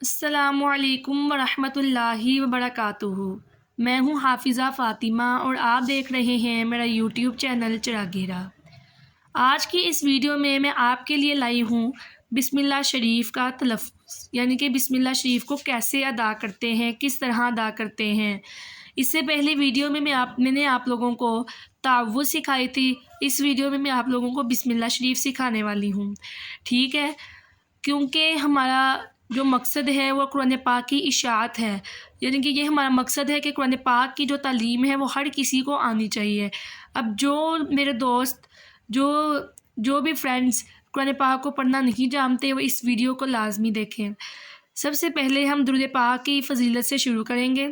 السلام علیکم ورحمۃ اللہ وبرکاتہ۔ میں ہوں حافظہ فاطمہ اور آپ دیکھ رہے ہیں میرا یوٹیوب چینل چراغیرہ۔ آج کی اس ویڈیو میں آپ کے لیے لائی ہوں بسم اللہ شریف کا تلفظ، یعنی کہ بسم اللہ شریف کو کیسے ادا کرتے ہیں، کس طرح ادا کرتے ہیں۔ اس سے پہلی ویڈیو میں میں نے آپ لوگوں کو تعوذ سکھائی تھی، اس ویڈیو میں آپ لوگوں کو بسم اللہ شریف سکھانے والی ہوں، ٹھیک ہے؟ کیونکہ ہمارا جو مقصد ہے وہ قرآن پاک کی اشاعت ہے، یعنی کہ یہ ہمارا مقصد ہے کہ قرآن پاک کی جو تعلیم ہے وہ ہر کسی کو آنی چاہیے۔ اب جو میرے دوست جو بھی فرینڈز قرآن پاک کو پڑھنا نہیں جانتے وہ اس ویڈیو کو لازمی دیکھیں۔ سب سے پہلے ہم درود پاک کی فضیلت سے شروع کریں گے۔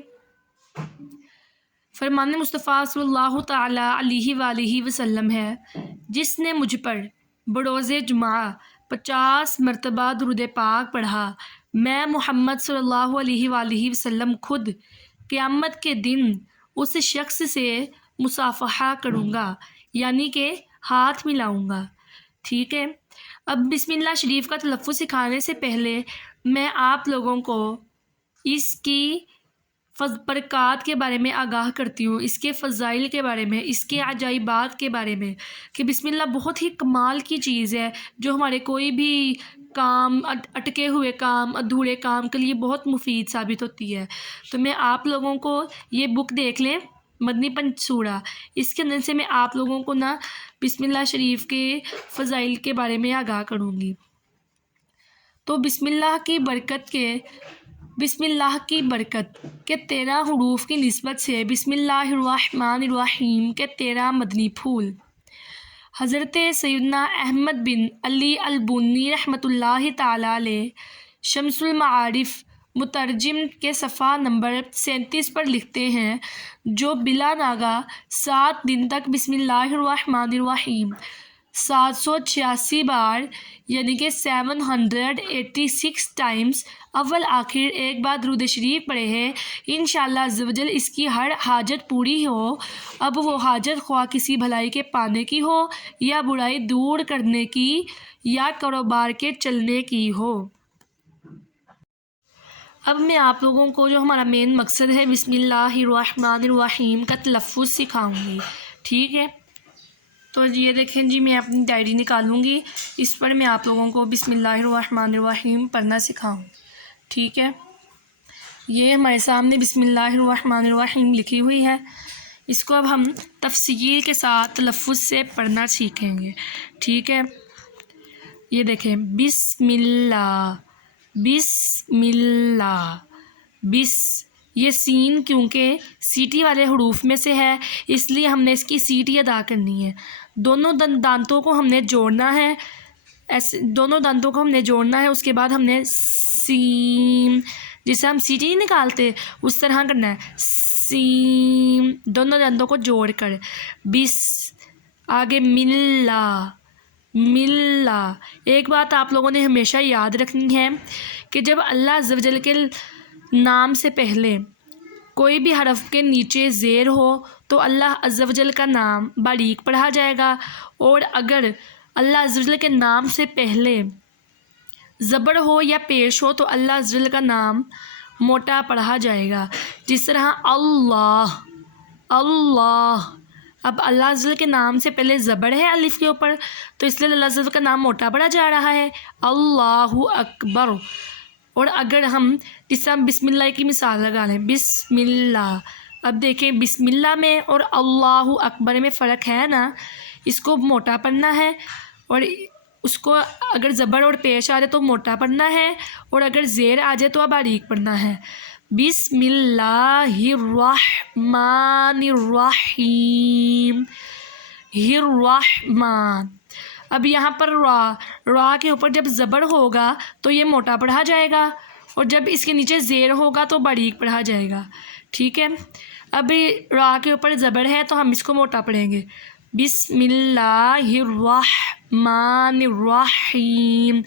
فرمان مصطفیٰ صلی اللہ تعالیٰ علیہ وآلہ وسلم ہے، جس نے مجھ پر بروز جمعہ 50 مرتبہ درود پاک پڑھا، میں محمد صلی اللہ علیہ وآلہ وسلم خود قیامت کے دن اس شخص سے مصافحہ کروں گا، یعنی کہ ہاتھ ملاؤں گا، ٹھیک ہے؟ اب بسم اللہ شریف کا تلفظ سکھانے سے پہلے میں آپ لوگوں کو اس کی برکات کے بارے میں آگاہ کرتی ہوں، اس کے فضائل کے بارے میں، اس کے عجائبات کے بارے میں، کہ بسم اللہ بہت ہی کمال کی چیز ہے جو ہمارے کوئی بھی کام، اٹکے ہوئے کام، ادھورے کام کے لیے بہت مفید ثابت ہوتی ہے۔ تو میں آپ لوگوں کو یہ بک دیکھ لیں، مدنی پنسورہ، اس کے اندر سے میں آپ لوگوں کو بسم اللہ شریف کے فضائل کے بارے میں آگاہ کروں گی۔ تو بسم اللہ کی برکت کے 13 حروف کی نسبت سے بسم اللہ الرحمن الرحیم کے 13 مدنی پھول۔ حضرت سیدنا احمد بن علی البنی رحمۃ اللہ تعالیٰ علیہ شمس المعارف مترجم کے صفحہ نمبر 37 پر لکھتے ہیں، جو بلا ناغہ 7 دن تک بسم اللہ الرحمن الرحیم 786 بار، یعنی کہ 786 ٹائمز اول آخر ایک بار درود شریف پڑھے ہیں، انشاءاللہ عزوجل اس کی ہر حاجت پوری ہو۔ اب وہ حاجت خواہ کسی بھلائی کے پانے کی ہو، یا برائی دور کرنے کی، یا کاروبار کے چلنے کی ہو۔ اب میں آپ لوگوں کو جو ہمارا مین مقصد ہے بسم اللہ الرحمن الرحیم کا تلفظ سکھاؤں گی، ٹھیک ہے؟ تو یہ دیکھیں جی، میں اپنی ڈائری نکالوں گی، اس پر میں آپ لوگوں کو بسم اللہ الرحمن الرحیم پڑھنا سکھاؤں، ٹھیک ہے؟ یہ ہمارے سامنے بسم اللہ الرحمن الرحیم لکھی ہوئی ہے، اس کو اب ہم تفصیل کے ساتھ تلفظ سے پڑھنا سیکھیں گے، ٹھیک ہے؟ یہ دیکھیں، بسم اللہ، بسم اللہ، یہ سین کیونکہ سیٹی والے حروف میں سے ہے، اس لیے ہم نے اس کی سیٹی ادا کرنی ہے۔ دونوں دانتوں کو ہم نے جوڑنا ہے، اس کے بعد ہم نے سین، جسے ہم سیٹی نہیں نکالتے اس طرح کرنا ہے، سین، دونوں دانتوں کو جوڑ کر، بس، آگے ملا، ملا۔ ایک بات آپ لوگوں نے ہمیشہ یاد رکھنی ہے کہ جب اللہ عز و جل کے نام سے پہلے کوئی بھی حرف کے نیچے زیر ہو تو اللہ عز و جل کا نام باریک پڑھا جائے گا، اور اگر اللہ عز و جل کے نام سے پہلے زبر ہو یا پیش ہو تو اللہ عز و جل کا نام موٹا پڑھا جائے گا، جس طرح اللہ، اللہ۔ اب اللہ عز و جل کے نام سے پہلے زبر ہے الف کے اوپر، تو اس لیے اللہ عز و جل کا نام موٹا پڑھا جا رہا ہے، اللہ اکبر۔ اور اگر ہم جس طرح بسم اللہ کی مثال لگا لیں، بسم اللہ، اب دیکھیں بسم اللہ میں اور اللہ اکبر میں فرق ہے نا، اس کو موٹا پڑھنا ہے، اور اس کو اگر زبر اور پیش آ جائے تو موٹا پڑھنا ہے، اور اگر زیر آ جائے تو باریک پڑھنا ہے۔ بسم اللہ الرحمن الرحیم، الرحمن۔ اب یہاں پر را کے اوپر جب زبر ہوگا تو یہ موٹا پڑھا جائے گا، اور جب اس کے نیچے زیر ہوگا تو باریک پڑھا جائے گا، ٹھیک ہے؟ اب را کے اوپر زبر ہے تو ہم اس کو موٹا پڑھیں گے، بسم اللہ الرحمن الرحیم۔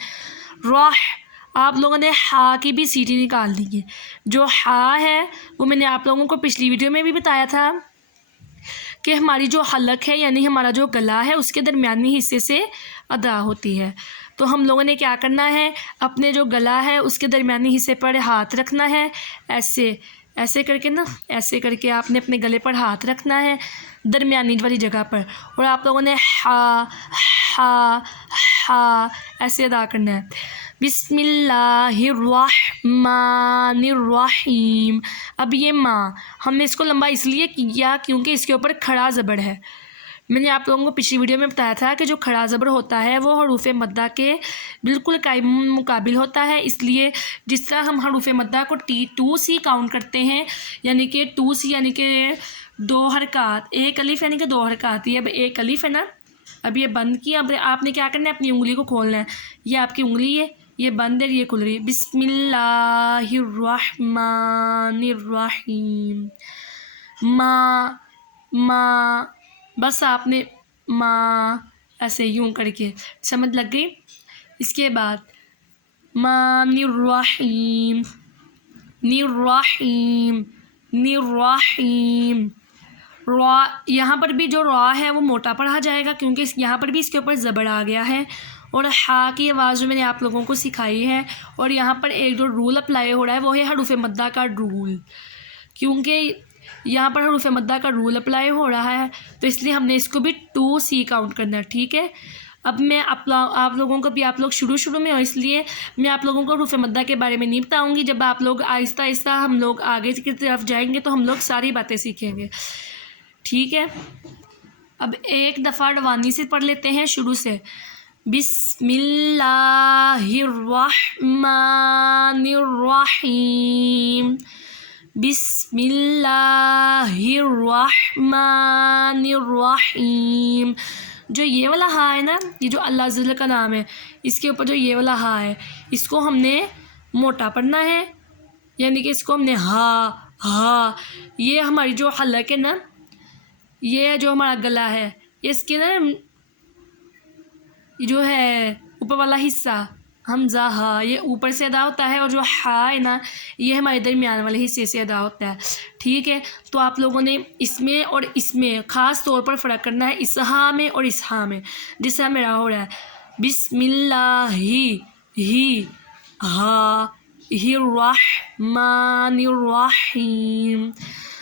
آپ لوگوں نے ہا کی بھی سیٹی نکال دی ہے، جو ہا ہے وہ میں نے آپ لوگوں کو پچھلی ویڈیو میں بھی بتایا تھا کہ ہماری جو حلق ہے، یعنی ہمارا جو گلا ہے، اس کے درمیانی حصے سے ادا ہوتی ہے۔ تو ہم لوگوں نے کیا کرنا ہے، اپنے جو گلا ہے اس کے درمیانی حصے پر ہاتھ رکھنا ہے، ایسے کر کے نا، ایسے کر کے آپ نے اپنے گلے پر ہاتھ رکھنا ہے درمیانی والی جگہ پر، اور آپ لوگوں نے ہا ہا ہا ایسے ادا کرنا ہے۔ بسم اللہ الرحمن الرحیم۔ اب یہ ماں ہم نے اس کو لمبا اس لیے کیا کیونکہ اس کے اوپر کھڑا زبر ہے۔ میں نے آپ لوگوں کو پچھلی ویڈیو میں بتایا تھا کہ جو کھڑا زبر ہوتا ہے وہ حروف مدہ کے بالکل قائم مقابل ہوتا ہے، اس لیے جس طرح ہم حروف مدہ کو 2 سی کاؤنٹ کرتے ہیں، یعنی کہ 2 سی یعنی کہ 2 حرکات، ایک الف یعنی کہ 2 حرکات، یہ اب ایک الف ہے نا، اب یہ بند کیا، اب آپ نے کیا کرنا ہے، اپنی انگلی کو کھولنا ہے، یہ آپ کی انگلی ہے، یہ بند ہے، یہ کھل رہی ہے۔ بسم اللہ الرحمن الرحیم۔ ماں بس آپ نے ماں ایسے یوں کر کے سمجھ لگ گئی۔ اس کے بعد الرحیم الرحیم الرحیم۔ را، یہاں پر بھی جو را ہے وہ موٹا پڑھا جائے گا کیونکہ یہاں پر بھی اس کے اوپر زبر آ گیا ہے، اور ہا کی آواز جو میں نے آپ لوگوں کو سکھائی ہے، اور یہاں پر ایک جو رول اپلائی ہو رہا ہے وہ ہے حروف مدہ کا رول، کیونکہ یہاں پر حروف مدہ کا رول اپلائی ہو رہا ہے تو اس لیے ہم نے اس کو بھی 2 سی کاؤنٹ کرنا ہے، ٹھیک ہے۔ اب میں آپ لوگوں کو بھی، آپ لوگ شروع میں ہو اس لیے میں آپ لوگوں کو حروف مدہ کے بارے میں نہیں بتاؤں گی، جب آپ لوگ آہستہ آہستہ ہم لوگ آگے کی طرف جائیں گے تو ہم لوگ ساری باتیں سیکھیں گے، ٹھیک ہے۔ اب ایک دفعہ روانی سے پڑھ لیتے ہیں شروع سے۔ بسم اللہ الرحمن الرحیم۔ بسم اللہ الرحمن الرحیم۔ جو یہ والا ہا ہے نا، یہ جو اللہ عز و جل کا نام ہے، اس کے اوپر جو یہ والا ہا ہے اس کو ہم نے موٹا پڑھنا ہے، یعنی کہ اس کو ہم نے ہا، یہ ہماری جو حلق ہے نا، یہ جو ہمارا گلا ہے، اس کے نا جو ہے اوپر والا حصہ حمزہ ہا، یہ اوپر سے ادا ہوتا ہے، اور جو ہا ہے نا یہ ہمارے درمیان والے حصے سے ادا ہوتا ہے، ٹھیک ہے۔ تو آپ لوگوں نے اس میں اور اس میں خاص طور پر فرق کرنا ہے، اس ہا میں اور اس ہا میں، جس طرح میرا ہو رہا ہے بسم اللہ ہی ہا الرحمن الرحیم۔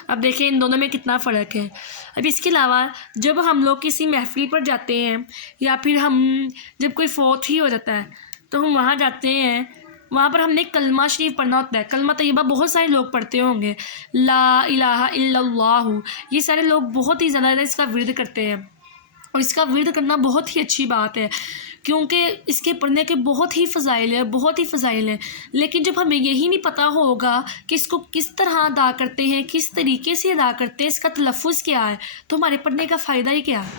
اب دیکھیں ان دونوں میں کتنا فرق ہے۔ اب اس کے علاوہ جب ہم لوگ کسی محفل پر جاتے ہیں، یا پھر ہم جب کوئی فوت ہی ہو جاتا ہے تو ہم وہاں جاتے ہیں، وہاں پر ہم نے کلمہ شریف پڑھنا ہوتا ہے۔ کلمہ طیبہ بہت سارے لوگ پڑھتے ہوں گے، لا الہ الا اللہ، یہ سارے لوگ بہت ہی زیادہ اس کا ورد کرتے ہیں، اور اس کا ورد کرنا بہت ہی اچھی بات ہے کیونکہ اس کے پڑھنے کے بہت ہی فضائل ہیں، لیکن جب ہمیں یہی نہیں پتہ ہوگا کہ اس کو کس طرح ادا کرتے ہیں، کس طریقے سے ادا کرتے ہیں، اس کا تلفظ کیا ہے، تو ہمارے پڑھنے کا فائدہ ہی کیا ہے۔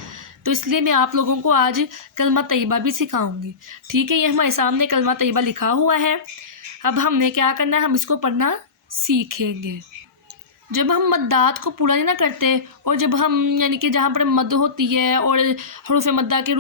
تو اس لیے میں آپ لوگوں کو آج کلمہ طیبہ بھی سکھاؤں گی، ٹھیک ہے۔ یہ ہمارے سامنے کلمہ طیبہ لکھا ہوا ہے، اب ہم نے کیا کرنا ہے، ہم اس کو پڑھنا سیکھیں گے۔ جب ہم مدات کو پورا نہیں نہ کرتے، اور جب ہم یعنی کہ جہاں پر مد ہوتی ہے اور حروف مدہ کے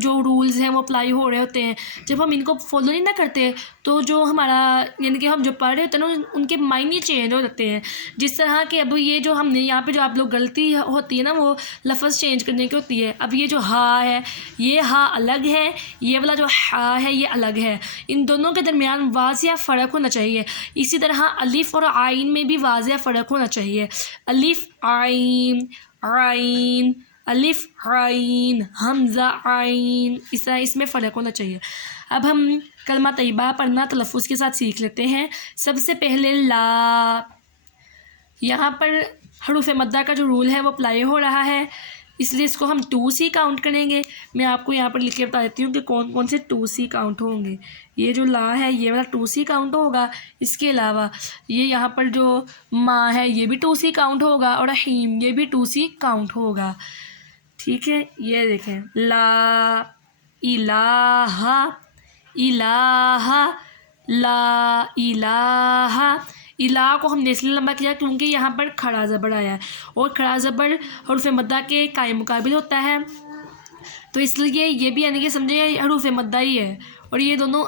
جو رولز ہیں وہ اپلائی ہو رہے ہوتے ہیں، جب ہم ان کو فالو نہیں نہ کرتے تو جو ہمارا یعنی کہ ہم جو پڑھ رہے ہوتے ہیں نا ان کے معنی چینج ہو جاتے ہیں، جس طرح کہ اب یہ جو ہم نے یہاں پہ جو آپ لوگ غلطی ہوتی ہے نا وہ لفظ چینج کرنے کی ہوتی ہے۔ اب یہ جو ہا ہے یہ ہا الگ ہے، یہ والا جو ہا ہے یہ الگ ہے، ان دونوں کے درمیان واضح فرق ہونا چاہیے۔ اسی طرح الف اور عین میں بھی واضح فرق ہونا چاہیے، الف عین عین، الف عین حمزہ عین، اس طرح اس میں فرق ہونا چاہیے۔ اب ہم کلمہ طیبہ پڑھنا تلفظ کے ساتھ سیکھ لیتے ہیں۔ سب سے پہلے لا، یہاں پر حروف مدہ کا جو رول ہے وہ اپلائی ہو رہا ہے، اس لیے اس کو ہم 2 سی کاؤنٹ کریں گے۔ میں آپ کو یہاں پر لکھ کے بتا دیتی ہوں کہ کون کون سے 2 سی کاؤنٹ ہوں گے۔ یہ جو لا ہے یہ والا 2 سی کاؤنٹ ہوگا، اس کے علاوہ یہ یہاں پر جو ماں ہے یہ بھی 2 سی کاؤنٹ ہوگا، اور رحیم یہ بھی 2 سی کاؤنٹ ہوگا، ٹھیک ہے۔ یہ دیکھیں لا الہ الہ، لا الہ، الہ کو ہم نے اس لیے لمبا کیا کیونکہ یہاں پر کھڑا زبر آیا ہے، اور کھڑا زبر حروف مدہ کے قائم مقابل ہوتا ہے، تو اس لیے یہ بھی یعنی کہ سمجھے حروف مدہ ہی ہے، اور یہ دونوں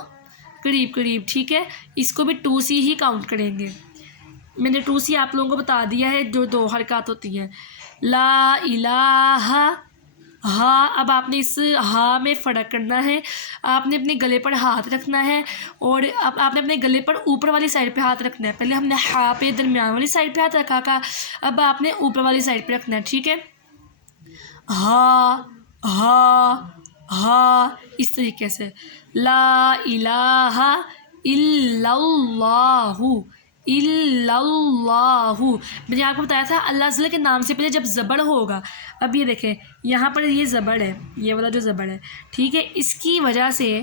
قریب، ٹھیک ہے۔ اس کو بھی 2 سی ہی کاؤنٹ کریں گے۔ میں نے 2 سی آپ لوگوں کو بتا دیا ہے، جو 2 حرکات ہوتی ہیں، لا الہ ہاں، اب آپ نے اس ہاں میں فرق کرنا ہے. آپ نے اپنے گلے پر ہاتھ رکھنا ہے اور اب آپ نے اپنے گلے پر اوپر والی سائڈ پہ ہاتھ رکھنا ہے. پہلے ہم نے ہاں پہ درمیان والی سائڈ پہ ہاتھ رکھا تھا، اب آپ نے اوپر والی سائڈ پہ رکھنا ہے. ٹھیک ہے، ہاں ہاں ہاں، اس طریقے سے. لا الہ الا اللہ، الا اللہ. میں نے آپ کو بتایا تھا اللہ عز و جل کے نام سے پہلے جب زبر ہوگا. اب یہ دیکھیں یہاں پر یہ زبر ہے، یہ والا جو زبر ہے، ٹھیک ہے، اس کی وجہ سے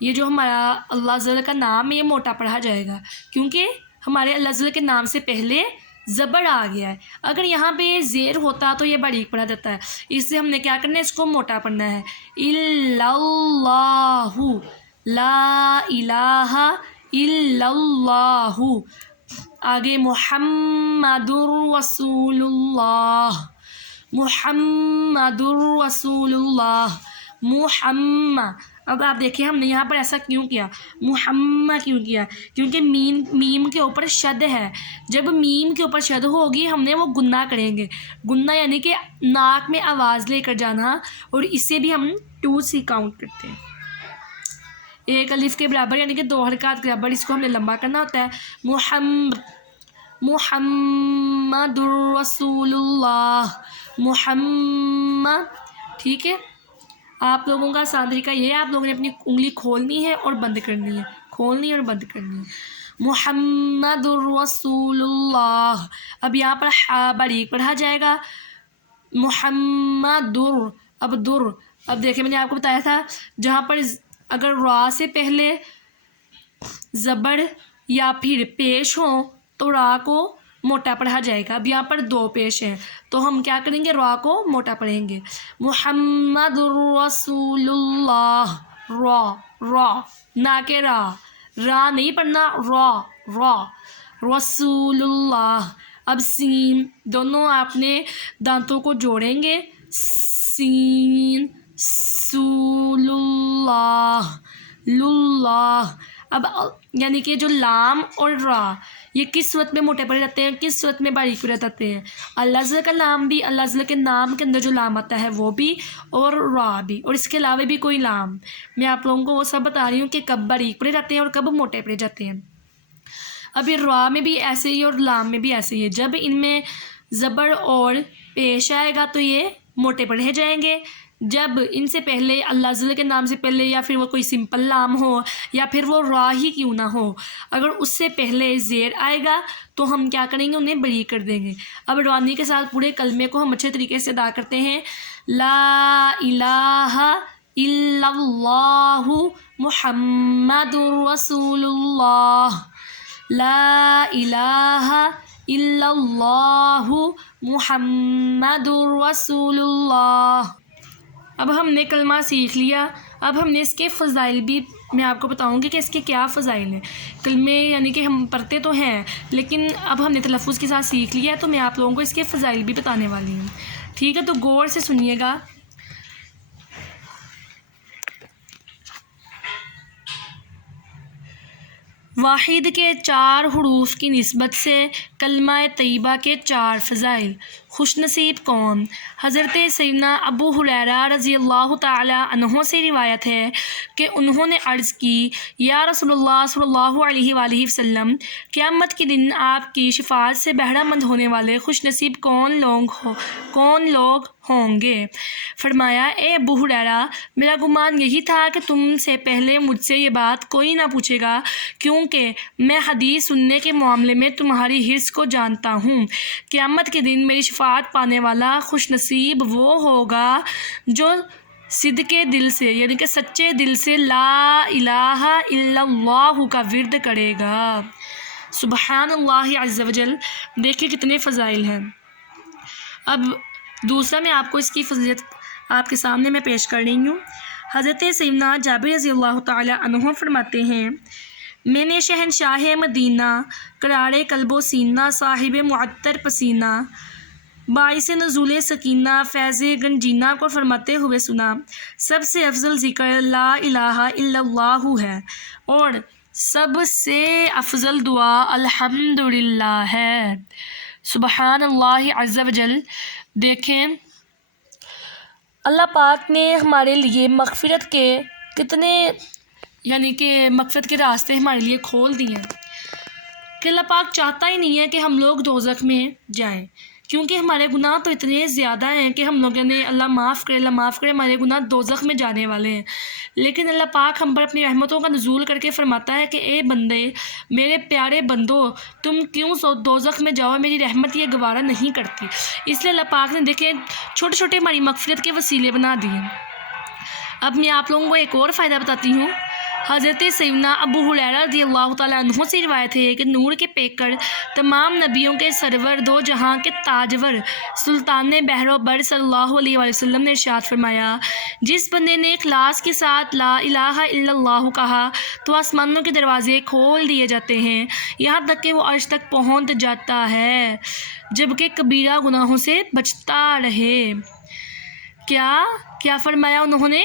یہ جو ہمارا اللہ عز و جل کا نام ہے یہ موٹا پڑھا جائے گا، کیونکہ ہمارے اللہ عز و جل کے نام سے پہلے زبر آ گیا ہے. اگر یہاں پہ زیر ہوتا تو یہ باریک پڑھا جاتا ہے، اس سے ہم نے کیا کرنا ہے، اس کو موٹا پڑھنا ہے. الا اللہ، لا الہ الا اللہ. آگے محمد رسول اللہ، محمد رسول اللہ، محمد. اب آپ دیکھیں ہم نے یہاں پر ایسا کیوں کیا، محمد کیوں کیا، کیونکہ میم کے اوپر شد ہے. جب میم کے اوپر شد ہوگی ہم نے وہ گنہ کریں گے. گنہ یعنی کہ ناک میں آواز لے کر جانا، اور اس سے بھی ہم 2 سے کاؤنٹ کرتے ہیں. ایک الف کے برابر یعنی کہ 2 حرکات کے برابر، اس کو ہم نے لمبا کرنا ہوتا ہے. محمد رسول اللہ، محمد. ٹھیک ہے، آپ لوگوں کا آسان طریقہ یہ ہے، آپ لوگوں نے اپنی انگلی کھولنی ہے اور بند کرنی ہے، کھولنی اور بند کرنی ہے. محمد رسول اللہ. اب یہاں پر ہا باریک پڑھا جائے گا. محمد اب دیکھیں میں نے آپ کو بتایا تھا جہاں پر اگر را سے پہلے زبر یا پھر پیش ہوں تو را کو موٹا پڑھا جائے گا. اب یہاں پر 2 پیش ہیں تو ہم کیا کریں گے، را کو موٹا پڑھیں گے. محمد رسول اللہ، را نہ کہ را نہیں پڑھنا، را رسول اللہ. اب سین، دونوں آپ نے دانتوں کو جوڑیں گے. سین سول اللہ، للہ. اب یعنی کہ جو لام اور را یہ کس صورت میں موٹے پڑے جاتے ہیں، کس صورت میں باریک پڑے جاتے ہیں. اللہ عز و جل کا نام بھی، اللہ عز و جل کے نام کے اندر جو لام آتا ہے وہ بھی، اور را بھی، اور اس کے علاوہ بھی کوئی لام. میں آپ لوگوں کو وہ سب بتا رہی ہوں کہ کب باریک پڑے جاتے ہیں اور کب موٹے پڑے جاتے ہیں. ابھی را میں بھی ایسے ہی اور لام میں بھی ایسے ہی ہے. جب ان میں زبر اور پیش آئے گا تو یہ موٹے پڑھے جائیں گے. جب ان سے پہلے اللہ عز و جل کے نام سے پہلے یا پھر وہ کوئی سمپل لام ہو یا پھر وہ را ہی کیوں نہ ہو، اگر اس سے پہلے زیر آئے گا تو ہم کیا کریں گے، انہیں باریک کر دیں گے. اب روانی کے ساتھ پورے کلمے کو ہم اچھے طریقے سے ادا کرتے ہیں. لا الہ الا اللہ محمد رسول اللہ، لا الہ الا اللہ محمد رسول اللہ. اب ہم نے کلمہ سیکھ لیا، اب ہم نے اس کے فضائل بھی میں آپ کو بتاؤں گی کہ اس کے کیا فضائل ہیں. کلمے یعنی کہ ہم پڑھتے تو ہیں لیکن اب ہم نے تلفظ کے ساتھ سیکھ لیا ہے تو میں آپ لوگوں کو اس کے فضائل بھی بتانے والی ہوں. ٹھیک ہے، تو غور سے سنیے گا. واحد کے 4 حروف کی نسبت سے کلمہ طیبہ کے 4 فضائل. خوش نصیب کون؟ حضرت سیدنا ابو ہریرہ رضی اللہ تعالی عنہ سے روایت ہے کہ انہوں نے عرض کی، یا رسول اللہ صلی اللہ علیہ وآلہ وسلم، قیامت کے دن آپ کی شفاعت سے بہرہ مند ہونے والے خوش نصیب کون لوگ ہوں گے؟ فرمایا، اے ابو ہریرہ، میرا گمان یہی تھا کہ تم سے پہلے مجھ سے یہ بات کوئی نہ پوچھے گا، کیونکہ میں حدیث سننے کے معاملے میں تمہاری حرص کو جانتا ہوں. قیامت کے دن میری شفاعت پانے والا خوش نصیب وہ ہوگا جو صدقے دل سے یعنی کہ سچے دل سے لا الہ الا اللہ کا ورد کرے گا. سبحان اللہ عز و جل. دیکھیں کتنے فضائل ہیں. اب دوسرا میں آپ کو اس کی فضیلت آپ کے سامنے میں پیش کر رہی ہوں. حضرت سیدنا جابر رضی اللہ تعالی عنہ فرماتے ہیں، میں نے شہنشاہ مدینہ قرار قلب و سینہ صاحب معطر پسینہ باعث نزول سکینہ فیض گنجینہ کو فرماتے ہوئے سنا، سب سے افضل ذکر لا الہ الا اللہ ہے اور سب سے افضل دعا الحمدللہ ہے. سبحان اللہ عز و جل. دیکھیں اللہ پاک نے ہمارے لیے مغفرت کے کتنے یعنی کہ مغفرت کے راستے ہمارے لیے کھول دیے ہیں کہ اللہ پاک چاہتا ہی نہیں ہے کہ ہم لوگ دوزخ میں جائیں، کیونکہ ہمارے گناہ تو اتنے زیادہ ہیں کہ ہم لوگوں نے اللہ معاف کرے ہمارے گناہ دوزخ میں جانے والے ہیں۔ لیکن اللہ پاک ہم پر اپنی رحمتوں کا نزول کر کے فرماتا ہے کہ اے بندے، میرے پیارے بندو، تم کیوں دوزخ میں جاؤ، میری رحمت یہ گوارا نہیں کرتی۔ اس لیے اللہ پاک نے دیکھیں چھوٹے چھوٹے ہماری مغفرت کے وسیلے بنا دیے۔ اب میں آپ لوگوں کو ایک اور فائدہ بتاتی ہوں۔ حضرت سیدنا ابو ہریرہ رضی اللہ تعالیٰ عنہ سے روایت ہے کہ نور کے پیکر، تمام نبیوں کے سرور، دو جہاں کے تاجور، سلطان بحر و بر صلی اللہ علیہ وآلہ وسلم نے ارشاد فرمایا، جس بندے نے اخلاص کے ساتھ لا الہ الا اللہ کہا تو آسمانوں کے دروازے کھول دیے جاتے ہیں، یہاں تک کہ وہ عرش تک پہنچ جاتا ہے، جبکہ کبیرہ گناہوں سے بچتا رہے۔ کیا فرمایا انہوں نے؟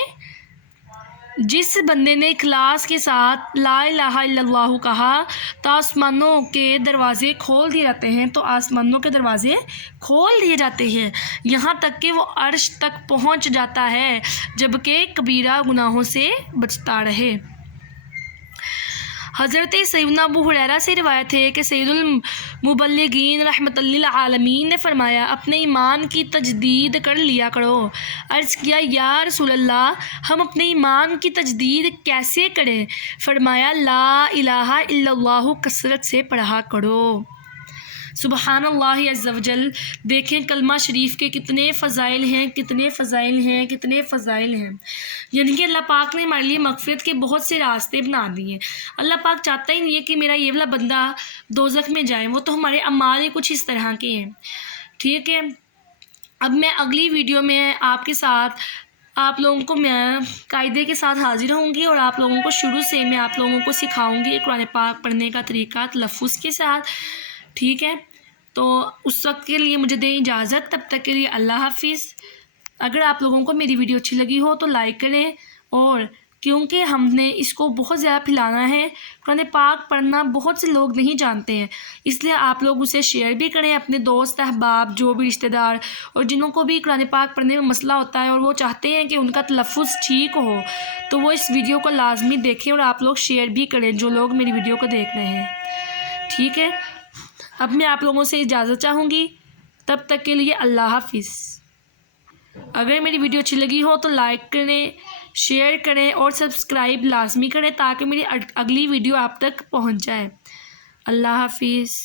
جس بندے نے اخلاص کے ساتھ لا الہ الا اللہ کہا تو آسمانوں کے دروازے کھول دیے جاتے ہیں، تو آسمانوں کے دروازے کھول دیے جاتے ہیں، یہاں تک کہ وہ عرش تک پہنچ جاتا ہے، جبکہ کبیرہ گناہوں سے بچتا رہے۔ حضرت سیدنا ابو ہریرہ سے روایت ہے کہ سید المبلغین رحمۃ للعالمین نے فرمایا، اپنے ایمان کی تجدید کر لیا کرو۔ عرض کیا، یا رسول اللہ، ہم اپنے ایمان کی تجدید کیسے کریں؟ فرمایا، لا الہ الا اللہ کثرت سے پڑھا کرو۔ سبحان اللہ عز و جل۔ دیکھیں کلمہ شریف کے کتنے فضائل ہیں، کتنے فضائل ہیں، کتنے فضائل ہیں، یعنی کہ اللہ پاک نے ہمارے لیے مغفرت کے بہت سے راستے بنا دیے۔ اللہ پاک چاہتا ہی نہیں ہے کہ میرا یہ والا بندہ دوزخ میں جائے، وہ تو ہمارے اعمال کچھ اس طرح کے ہیں، ٹھیک ہے۔ اب میں اگلی ویڈیو میں آپ کے ساتھ آپ لوگوں کو میں قاعدے کے ساتھ حاضر ہوں گی، اور آپ لوگوں کو شروع سے میں آپ لوگوں کو سکھاؤں گی قرآن پاک پڑھنے کا طریقہ تلفظ کے ساتھ، ٹھیک ہے۔ تو اس وقت کے لیے مجھے دیں اجازت، تب تک کے لیے اللہ حافظ۔ اگر آپ لوگوں کو میری ویڈیو اچھی لگی ہو تو لائک کریں، اور کیونکہ ہم نے اس کو بہت زیادہ پھیلانا ہے، قرآن پاک پڑھنا بہت سے لوگ نہیں جانتے ہیں، اس لیے آپ لوگ اسے شیئر بھی کریں اپنے دوست احباب، جو بھی رشتہ دار، اور جنہوں کو بھی قرآن پاک پڑھنے میں مسئلہ ہوتا ہے اور وہ چاہتے ہیں کہ ان کا تلفظ ٹھیک ہو، تو وہ اس ویڈیو کو لازمی دیکھیں، اور آپ لوگ شیئر بھی کریں جو لوگ میری ویڈیو کو دیکھ رہے ہیں، ٹھیک ہے۔ اب میں آپ لوگوں سے اجازت چاہوں گی، تب تک کے لیے اللہ حافظ۔ اگر میری ویڈیو اچھی لگی ہو تو لائک کریں، شیئر کریں اور سبسکرائب لازمی کریں تاکہ میری اگلی ویڈیو آپ تک پہنچ جائے۔ اللہ حافظ۔